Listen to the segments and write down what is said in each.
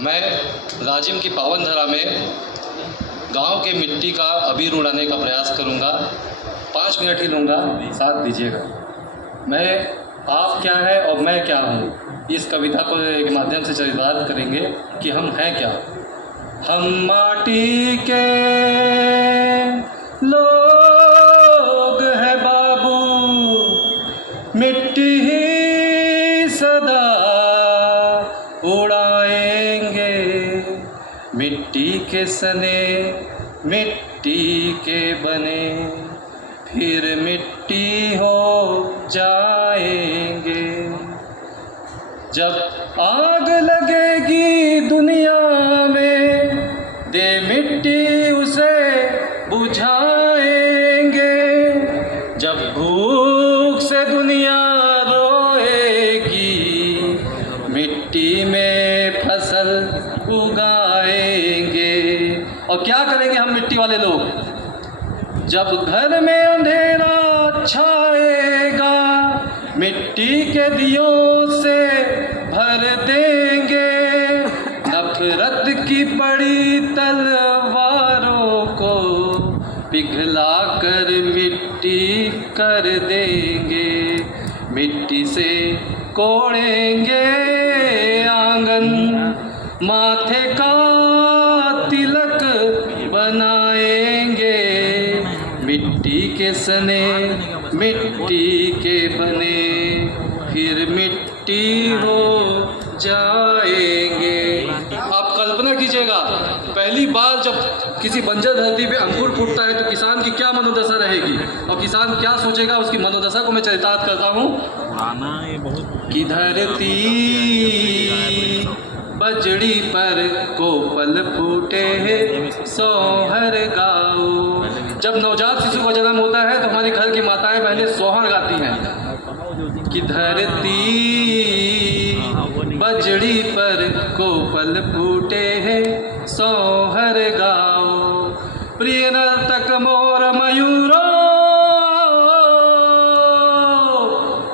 मैं राजिम की पावन धरा में गांव के मिट्टी का अबीर उड़ाने का प्रयास करूंगा। 5 मिनट ही लूँगा, साथ दीजिएगा। मैं आप क्या है और मैं क्या हूँ, इस कविता को के माध्यम से चरितार्थ करेंगे कि हम हैं क्या। हम माटी के लोग हैं बाबू, मिट्टी ही सदा उड़ाएंगे। मिट्टी के सने मिट्टी के बने, फिर मिट्टी हो जाएंगे। जब आग लगेगी दुनिया में, दे मिट्टी उसे बुझाएंगे। जब भूख से दुनिया रोएगी, मिट्टी में फसल उगाएंगे। और क्या करेंगे हम मिट्टी वाले लोग? जब घर में अंधेरा छाएगा, मिट्टी के दियों से भर देंगे। नफरत की बड़ी तलवारों को पिघला कर मिट्टी कर देंगे। मिट्टी से कोड़ेंगे आंगन, माथे का तिलक बनाएंगे। मिट्टी के सने मिट्टी के बने, फिर मिट्टी हो जाएंगे। आप कल्पना कीजिएगा, पहली बार जब किसी बंजर धरती पे अंकुर फूटता है तो किसान की क्या मनोदशा रहेगी और किसान क्या सोचेगा, उसकी मनोदशा को मैं चरितार्थ करता हूँ। कि धरती बजड़ी पर कोपल फूटे सोहर गाओ। जब नवजात शिशु का जन्म होता है तो हमारे घर की माताएं बहनें सोहर गाती हैं कि धरती बजड़ी पर कोपल फूटे हैं सोहर गाओ। प्रिय नर्तक मोर मयूरो,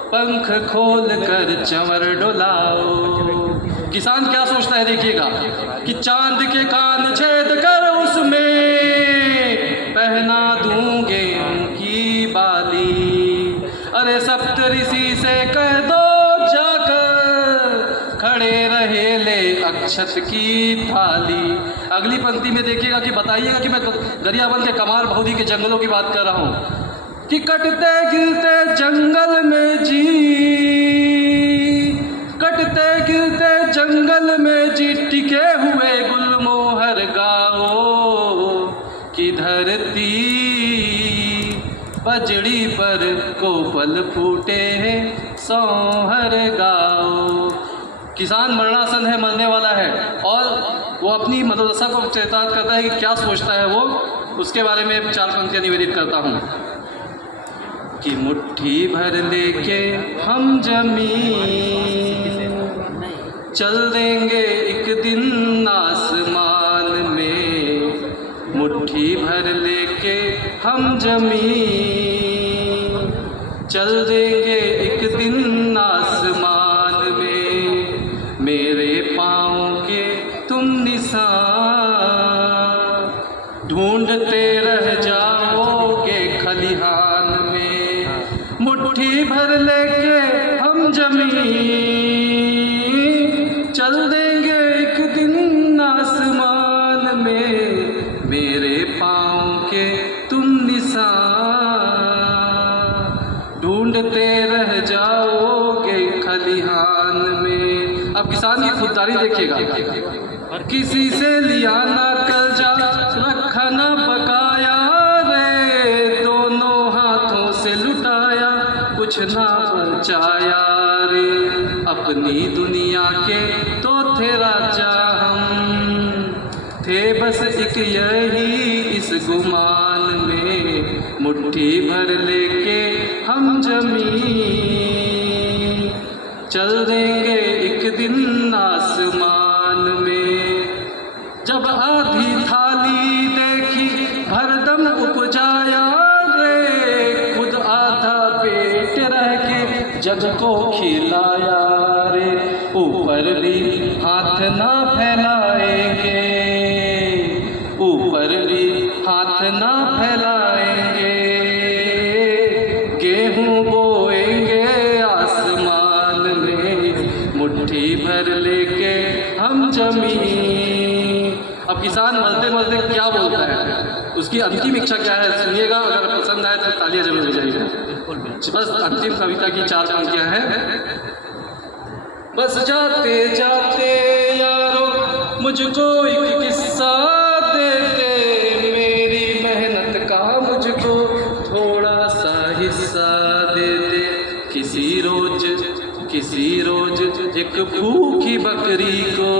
पंख खोल कर चंवर डोलाओ। किसान क्या सोचता है देखिएगा कि चांद के कान छेद कर उसमें पहना दूंगे उनकी बाली। अरे सप्तऋषि से कह दो जाकर, खड़े रहे ले अक्षत की थाली। अगली पंक्ति में देखिएगा कि बताइएगा कि मैं गरियाबंद के कमार बहुदी के जंगलों की बात कर रहा हूँ कि कटते गिरते जंगल में जी, कटते गिरते जंगल में जी, टिके हुए गुलमोहर गाओ। कि धरती बजड़ी पर कोपल फूटे हैं सोहर गाओ। किसान मरणासन है, मरने वाला है, और वो अपनी मनोदशा को चरितार्थ करता है कि क्या सोचता है वो। उसके बारे में 4 पंक्तियाँ निवेदित करता हूँ कि मुट्ठी भर लेके हम जमीन, चल देंगे एक दिन आसमान में। मुट्ठी भर लेके हम जमीन, चल देंगे एक दिन आसमान में। मेरे पाँव के तुम निशान ढूंढते रह जाओगे खलिहान में। मुट्ठी भर लेके हम जमीन, चल देंगे एक दिन आसमान में। मेरे पाँव के तुम निशान ढूंढते रह जाओगे खलिहान में। अब किसान की खुददारी देखिएगा, किसी से लिया ना कर्जा, रखा ना बकाया रे, दोनों हाथों से लुटाया, कुछ ना बचाया रे। अपनी दुनिया के तो थे राजा हम, थे बस एक यही इस गुमान में। मुट्ठी भर लेके हम जमीन, चल देंगे एक दिन आसमान में। जब आधी थाली देखी भरदम उपजाया रे, खुद आधा पेट रह के जग को खिलाया रे। ऊपर भी हाथ ना फैला ऊपर भी हाथ ना फैलाएंगे, गेहूं बोएंगे आसमान में, मुट्ठी भर लेके हम जमीन। अब किसान मलते मलते क्या बोलता है, उसकी अंतिम इच्छा क्या है, सुनिएगा। अगर पसंद आए तो तालियां जरूर बजाइएगा। बस अंतिम कविता की 4 पंक्तियां हैं। बस जाते जाते यारो मुझको एक किस्सा दे दे, मेरी मेहनत का मुझको थोड़ा सा हिस्सा दे दे। किसी रोज एक भूखी बकरी को